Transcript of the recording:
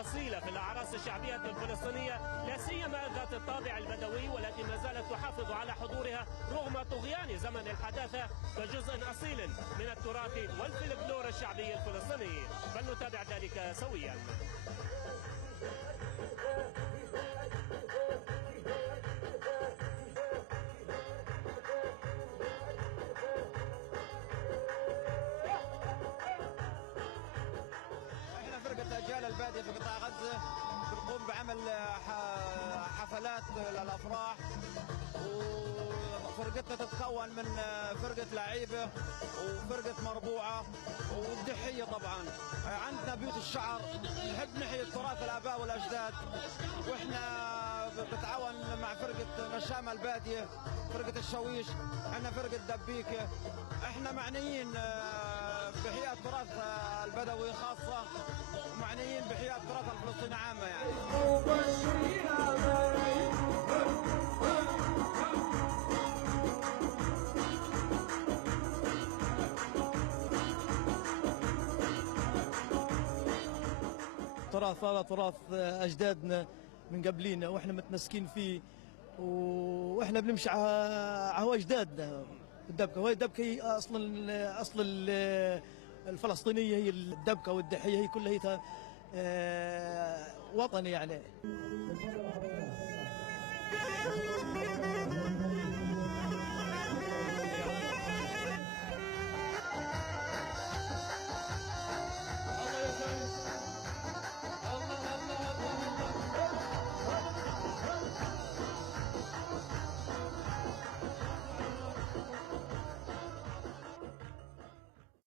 أصيلة في الأعراس الشعبية الفلسطينية، لا سيما ذات الطابع البدوي، والتي ما زالت تحافظ على حضورها رغم طغيان زمن الحداثة كجزء أصيل من التراث والفلكلور الشعبي الفلسطيني. فلنتابع ذلك سويا. فرقة أجيال البادية في قطاع غزة بنقوم بعمل حفلات للأفراح، وفرقتنا تتكون من فرقة لعيبة وفرقة مربوعة والدحية. طبعا عندنا بيوت الشعر، نحب نحيي تراث الآباء والأجداد، وإحنا بتعاون مع فرقة نشام البادية، فرقة الشويش، عندنا فرقة دبيكة. احنا معنيين بإحياء التراث البدوي خاصة، ومعنيين بإحياء التراث الفلسطيني عامة يعني. تراث هذا تراث أجدادنا من قبلينا، وإحنا متمسكين فيه، وإحنا بنمشي على أجدادنا. الدبكة، وهي الدبكة هي أصل الفلسطينية، هي الدبكة والدحية، هي كلها وطني يعني.